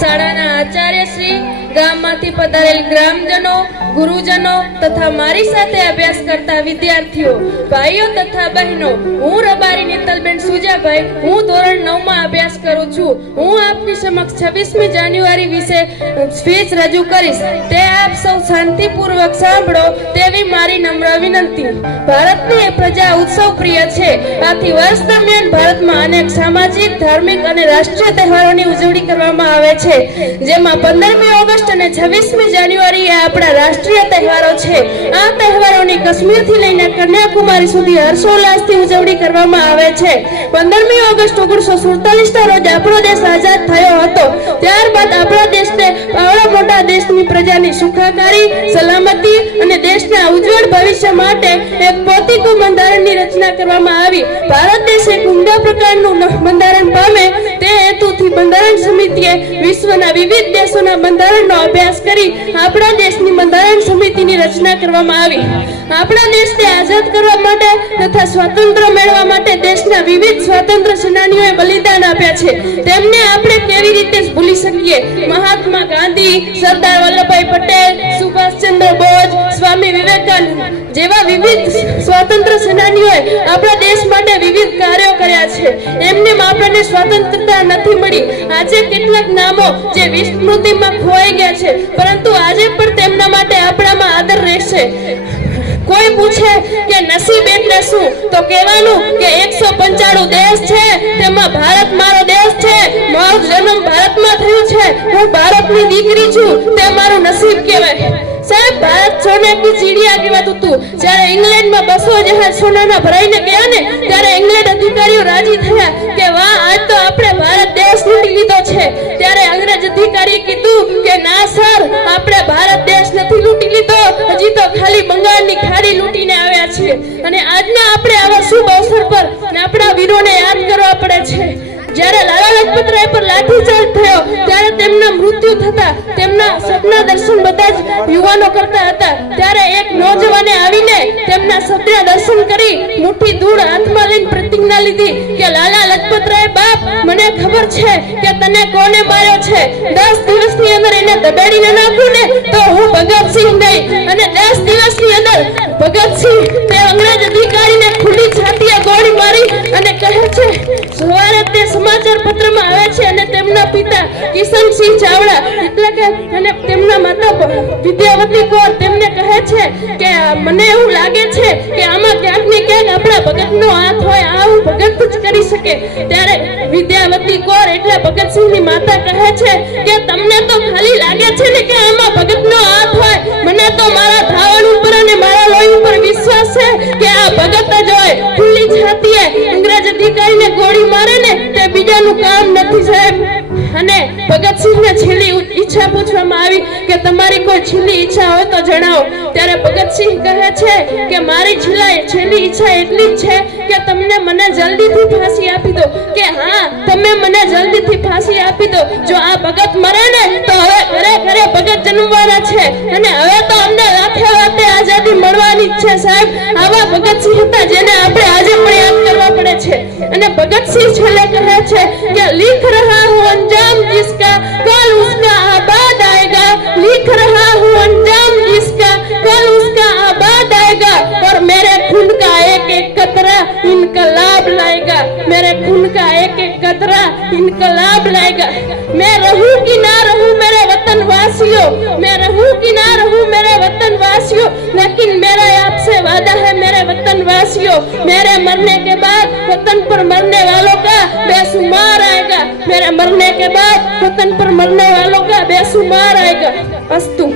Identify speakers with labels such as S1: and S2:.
S1: શાળાના આચાર્ય શ્રી ગામમાંથી પધારેલ ગ્રામજનો, ગુરુજનો તથા મારી સાથે અભ્યાસ કરતા વિદ્યાર્થીઓ, ભાઈઓ તથા બહેનો, હું રબારી નીતલબેન સુજાભાઈ, હું ધોરણ નવમાં અભ્યાસ કરું છું. હું આપની સમક્ષ છવ્વીસમી જાન્યુઆરી વિશે સ્પીચ રજૂ કરીશ. તે આપ સૌ શાંતિપૂર્વક સાંભળો તેવી મારી નમ્ર વિનંતી. ભારતની પ્રજા ઉત્સવ પ્રિય છે. આથી વર્ષ દરમિયાન ભારતમાં અનેક સામાજિક, ધાર્મિક અને રાષ્ટ્રીય તહેવારોની ઉજવણી કરવામાં આવે છે. જેમાં પંદરમી ઓગસ્ટ અને છવ્વીસમી જાન્યુઆરી એ આપણા રાષ્ટ્રીય તહેવારો છે. આ તહેવારોની કાશ્મીરથી લઈને કન્યાકુમારી સુધી હર્ષોલ્લાસથી ઉજવણી કરવામાં આવે છે. પંદરમી ઓગસ્ટ ઓગણીસો સુડતાલીસના રોજ આપણો દેશ આઝાદ થયો હતો. ત્યારબાદ આપણા દેશને આવડા મોટા દેશની પ્રજાની સુખાકારી, સલામતી અને દેશના ઉજ્જવળ ભવિષ્ય માટે એક પોતિકું બંધારણની રચના કરવામાં આવી. ભારત દેશ એક ઉમદા બંધારણ સમિતિએ વિશ્વના વિવિધ દેશોના બંધારણનો અભ્યાસ કરી આપણા દેશની બંધારણ સમિતિની રચના કરવામાં આવી. આપણા દેશને આઝાદ કરવા માટે તથા સ્વાતંત્ર્ય મેળવવા માટે દેશના વિવિધ સ્વાતંત્ર્ય સેનાનીઓએ બલિદાન આપ્યા છે. તેમને આપણે કેવી રીતે ભૂલી શકીએ. મહાત્મા ગાંધી, સરદાર વલ્લભભાઈ પટેલ, સુભાષચંદ્ર બોઝ, સ્વામી વિવેકાનંદ જેવા વિવિધ સ્વાતંત્ર્ય સેનાનીઓએ આપણા દેશ માટે વિવિધ કાર્યો કર્યા છે. એમને આપણને સ્વતંત્રતા નથી મળી. આજે કેટલાક નામો જે વિસ્મૃતિમાં ખોવાઈ ગયા છે, પરંતુ આજે પણ તેમના માટે આપણામાં આદર રહેશે. કોઈ પૂછે કે નસીબ એટલે શું? તો કહેવાનું કે એકસો દીકરી છું, તે મારું નસીબ કહેવાય. સાહેબ, ભારત સોના કી ચીડિયા કહેવાતું હતું. જ્યારે ઇંગ્લેન્ડમાં બસો જહાજ સોનાના ભરાઈને ગયા ને, ત્યારે ઇંગ્લેન્ડ અધિકારીઓ રાજી થયા કે વાહ, આજ તો મૃત્યુ થતા તેમના સપના દર્શન બધા જ યુવાનો કરતા હતા. ત્યારે એક નોજવાને આવીને તેમના સપના દર્શન કરી મુઠ્ઠી ધૂળ હાથમાં લઈને પ્રતિજ્ઞા લીધી કે, લાલા લજપત રાય બાપ, મને ખબર છે કે તને કોને માર્યો છે? દસ દિવસની અંદર એને દબાડીને નાખું ને તો હું ભગતસિંહ નહીં અને દસ દિવસની અંદર ભગતસિંહ તેમના પિતા કિશનસિંહ ચાવડા. એટલે કે અને તેમના માતા વિદ્યાવતી કોર તેમને કહે છે કે, મને એવું લાગે છે કે આમાં ક્યાંક ને ક્યાંક આપણા ભગતનો હાથ હોય આવું ભગત જ કરી શકે. ત્યારે વિદ્યાવતી કોર એટલે ભગતસિંહની માતા કહે છે કે, તમને તો ખાલી લાગે છે ને કે આમાં ભગતનો હાથ હોય. મને તો મારા ધાવણ ઉપર અને મારા લોહી ઉપર વિશ્વાસ છે કે આ ભગત કે તમારી કોઈ છેલ્લી ઈચ્છા હોય તો જણાવો. ત્યારે ભગતસિંહ કહે છે કે મારી છેલ્લા છેલ્લી ઈચ્છા એટલી જ છે કે તમને મને જલ્દીથી ફાંસી આપી દો. કે હા, તમે મને જલ્દીથી ફાંસી આપી દો. જો આ ભગત મરે ને, તો હવે ઘરે ઘરે ભગત જન્મવાના છે. અને હવે તો અમને લાથે વાતે આઝાદી મળવાની છે, સાહેબ. આવા ભગતસિંહ હતા જેને આપણે આજે પણ યાદ કરવા પડે છે. અને ભગતસિંહ છેલ્લે કહે છે કે, લીખ રહા હું અંજામ જિસકા કાલ इनकलाब लाएगा। मेरे खून का एक एक कतरा इनकलाब लाएगा। मैं रहूँ कि ना रहूँ मेरे वतन वासियों मैं रहूँ कि ना रहूँ मेरे वतन वासियों लेकिन मेरा आपसे वादा है मेरे वतन वासियों मेरे मरने के बाद वतन पर मरने वालों का बेशुमार आएगा। मेरे मरने के बाद वतन पर मरने वालों का बेशुमार आएगा। अस्तु।